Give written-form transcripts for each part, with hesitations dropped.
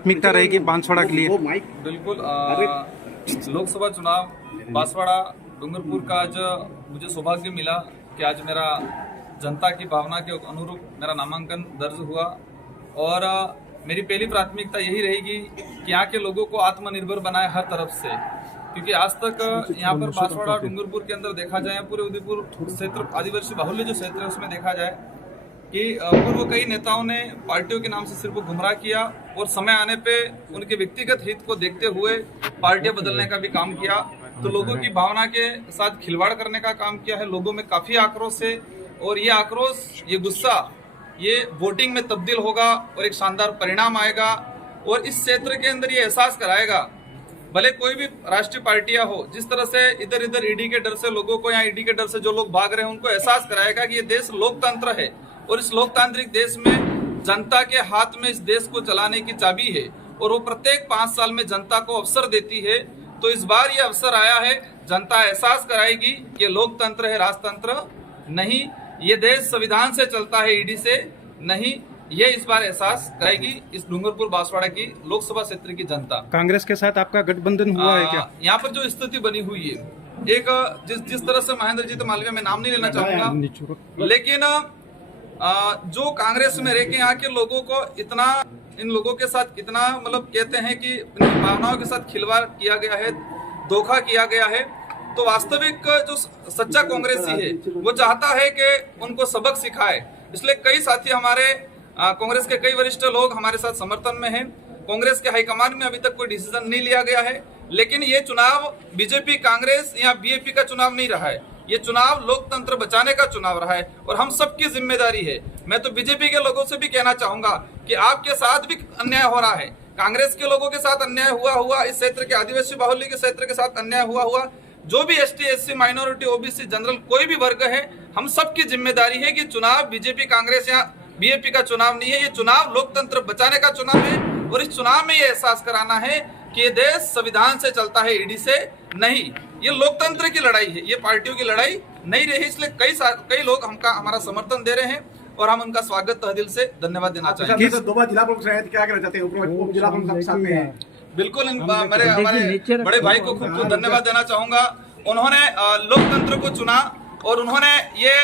प्राथमिकता रहेगी बांसवाड़ा के लिए? बिल्कुल लोकसभा चुनाव बांसवाड़ा डूंगरपुर का आज मुझे सौभाग्य मिला कि आज मेरा जनता की भावना के अनुरूप मेरा नामांकन दर्ज हुआ और मेरी पहली प्राथमिकता यही रहेगी कि यहाँ के लोगों को आत्मनिर्भर बनाए हर तरफ से, क्योंकि आज तक यहाँ पर बांसवाड़ा डूंगरपुर के अंदर देखा जाए, पूरे उदयपुर क्षेत्र आदिवासी बाहुल्य जो क्षेत्र है उसमें देखा जाए कि पूर्व कई नेताओं ने पार्टियों के नाम से सिर्फ गुमराह किया और समय आने पे उनके व्यक्तिगत हित को देखते हुए पार्टियां बदलने का भी काम किया, तो लोगों की भावना के साथ खिलवाड़ करने का काम किया है। लोगों में काफी आक्रोश है और ये आक्रोश, ये गुस्सा, ये वोटिंग में तब्दील होगा और एक शानदार परिणाम आएगा और इस क्षेत्र के अंदर ये एहसास कराएगा, भले कोई भी राष्ट्रीय पार्टियां हो, जिस तरह से इधर इधर ईडी के डर से लोगों को, यहाँ ईडी के डर से जो लोग भाग रहे हैं, उनको एहसास कराएगा कि ये देश लोकतंत्र है और इस लोकतांत्रिक देश में जनता के हाथ में इस देश को चलाने की चाबी है और वो प्रत्येक 5 साल में जनता को अवसर देती है। तो इस बार ये अवसर आया है, जनता एहसास कराएगी कि लोकतंत्र है, राजतंत्र नहीं, ये देश संविधान से चलता है, ईडी से नहीं। ये इस बार एहसास कराएगी इस डूंगरपुर बांसवाड़ा की लोकसभा क्षेत्र की जनता। कांग्रेस के साथ आपका गठबंधन हुआ है क्या? यहाँ पर जो स्थिति बनी हुई है, एक जिस तरह से महेंद्र जी मालवीय, मैं नाम नहीं लेना चाहूंगा, लेकिन जो कांग्रेस में रह के यहाँ के लोगों को इतना, इन लोगों के साथ इतना मतलब कहते हैं कि अपनी भावनाओं के साथ खिलवाड़ किया गया है, धोखा किया गया है, तो वास्तविक जो सच्चा कांग्रेसी है वो चाहता है कि उनको सबक सिखाए। इसलिए कई साथी हमारे कांग्रेस के कई वरिष्ठ लोग हमारे साथ समर्थन में हैं। कांग्रेस के हाईकमान में अभी तक कोई डिसीजन नहीं लिया गया है, लेकिन ये चुनाव बीजेपी कांग्रेस या बीएपी का चुनाव नहीं रहा है, ये चुनाव लोकतंत्र बचाने का चुनाव रहा है और हम सबकी जिम्मेदारी है। मैं तो बीजेपी के लोगों से भी कहना चाहूंगा कि आपके साथ भी अन्याय हो रहा है, कांग्रेस के लोगों के साथ अन्याय हुआ, इस क्षेत्र के आदिवासी बाहुल्य के क्षेत्र के साथ अन्याय हुआ, जो भी ST SC minority OBC general कोई भी वर्ग है, हम सबकी जिम्मेदारी है कि चुनाव बीजेपी कांग्रेस या बीएपी का चुनाव नहीं है, ये चुनाव लोकतंत्र बचाने का चुनाव है और इस चुनाव में ये एहसास कराना है कि ये देश संविधान से चलता है, ईडी से नहीं। ये लोकतंत्र की लड़ाई है, ये पार्टियों की लड़ाई नहीं रही। इसलिए कई लोग हमारा समर्थन दे रहे हैं और हम उनका स्वागत तहे दिल से धन्यवाद देना चाहेंगे। दो बार जिला प्रमुख रहे थे, क्या कहना चाहते हैं? जिला प्रमुख साथ में हैं। बिल्कुल, हमारे बड़े भाई को खूब धन्यवाद देना चाहूंगा। उन्होंने लोकतंत्र को चुना और उन्होंने ये,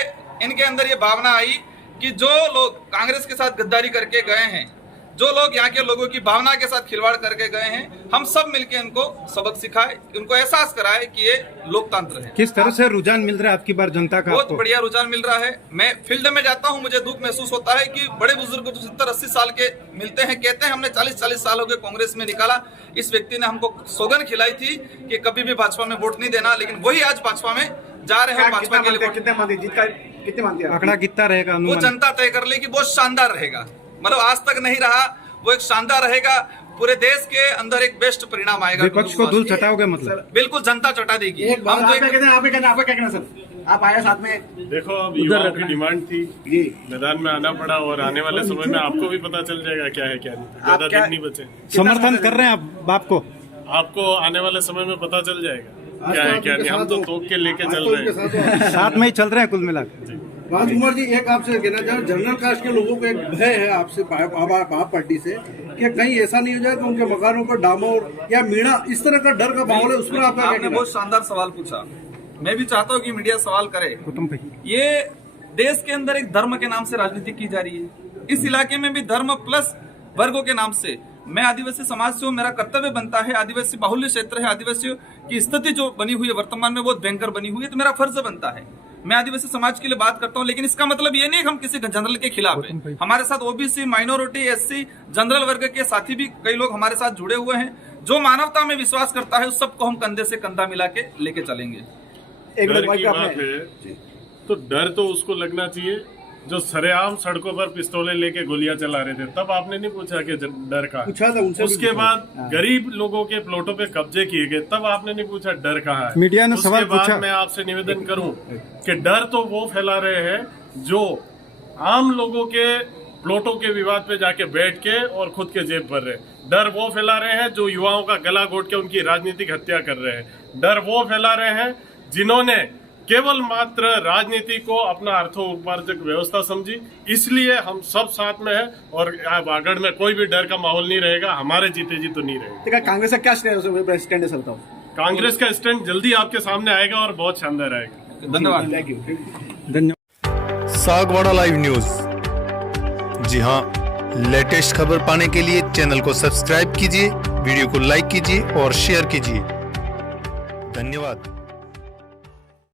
इनके अंदर ये भावना आई कि जो लोग कांग्रेस के साथ गद्दारी करके गए हैं, जो लोग यहाँ के लोगों की भावना के साथ खिलवाड़ करके गए हैं, हम सब मिलके इनको सबक सिखाए, उनको एहसास कराए कि ये लोकतंत्र है। किस तरह से रुझान मिल रहा है आपकी बार जनता का? बहुत बढ़िया रुझान मिल रहा है। मैं फील्ड में जाता हूँ, मुझे दुख महसूस होता है कि बड़े बुजुर्ग जो 70-80 साल के मिलते हैं, कहते हैं हमने 40-40 साल हो गए कांग्रेस में निकाला, इस व्यक्ति ने हमको सौगंध खिलाई थी कि कभी भी भाजपा में वोट नहीं देना, लेकिन वही आज भाजपा में जा रहे हैं। भाजपा के लिए कितने मानते हैं? आंकड़ा कितना रहेगा? वो जनता तय कर लेगी। बहुत शानदार रहेगा, मतलब आज तक नहीं रहा, वो एक शानदार रहेगा। पूरे देश के अंदर एक बेस्ट परिणाम आएगा। विपक्ष को धूल चटाओगे मतलब? बिल्कुल, जनता चटा देगी। आप आए साथ में। देखो, अब युवाओं की डिमांड थी, मैदान में आना पड़ा और आने वाले समय में आपको भी पता चल जाएगा क्या है क्या नहीं। ज्यादा दिन नहीं बचे। समर्थन कर रहे हैं आप बाप को? आपको आने वाले समय में पता चल जाएगा क्या है क्या नहीं। हम तो तोप के लेके चल रहे हैं, साथ में ही चल रहे हैं कुल मिलाकर। राजकुमार जी, एक आपसे कहना चाहूँ, जनरल कास्ट के लोगों को एक भय है आपसे, आप पार्टी से, कि कहीं ऐसा नहीं हो जाए कि उनके मकानों पर डामर या मीणा, इस तरह का डर का माहौल है, उस पर आपने बहुत शानदार सवाल पूछा। मैं भी चाहता हूँ कि मीडिया सवाल करे। ये देश के अंदर एक धर्म के नाम से राजनीति की जा रही है, इस इलाके में भी धर्म प्लस वर्गों के नाम से। मैं आदिवासी समाज से हूँ, मेरा कर्तव्य बनता है, आदिवासी बाहुल्य क्षेत्र है, आदिवासियों की स्थिति जो बनी हुई है वर्तमान में बहुत भयंकर बनी हुई है, तो मेरा फर्ज बनता है, मैं आदिवासी समाज के लिए बात करता हूं। लेकिन इसका मतलब ये नहीं कि हम किसी जनरल के खिलाफ हैं। हमारे साथ ओबीसी, माइनॉरिटी, एससी, जनरल वर्ग के साथी भी कई लोग हमारे साथ जुड़े हुए हैं। जो मानवता में विश्वास करता है उस सबको हम कंधे से कंधा मिला के लेके चलेंगे। डर की बात है तो डर तो उसको लगना चाहिए जो सरेआम सड़कों पर पिस्तौलें लेके गोलियां चला रहे थे, तब आपने नहीं पूछा कि डर कहाँ है। उसके बाद गरीब लोगों के प्लॉटों पे कब्जे किए गए, तब आपने नहीं पूछा डर कहाँ है। मीडिया ने सवाल पूछा। मैं आपसे निवेदन करूं कि डर तो वो फैला रहे हैं जो आम लोगों के प्लॉटों के विवाद पे जाके बैठ के और खुद के जेब भर रहे। डर वो फैला रहे हैं जो युवाओं का गला घोट के उनकी राजनीतिक हत्या कर रहे हैं। डर वो फैला रहे हैं जिन्होंने केवल मात्र राजनीति को अपना अर्थोपार्जक व्यवस्था समझी, इसलिए हम सब साथ में हैं और वागड़ में कोई भी डर का माहौल नहीं रहेगा। हमारे जीते जी तो नहीं रहेगा। कांग्रेस का क्या स्टैंड है सर? कांग्रेस का स्टैंड जल्दी आपके सामने आएगा और बहुत शानदार आएगा। धन्यवाद। Thank you. धन्यवाद। Sagwara live news. जी हाँ, लेटेस्ट खबर पाने के लिए चैनल को सब्सक्राइब कीजिए, वीडियो को लाइक कीजिए और शेयर कीजिए। धन्यवाद।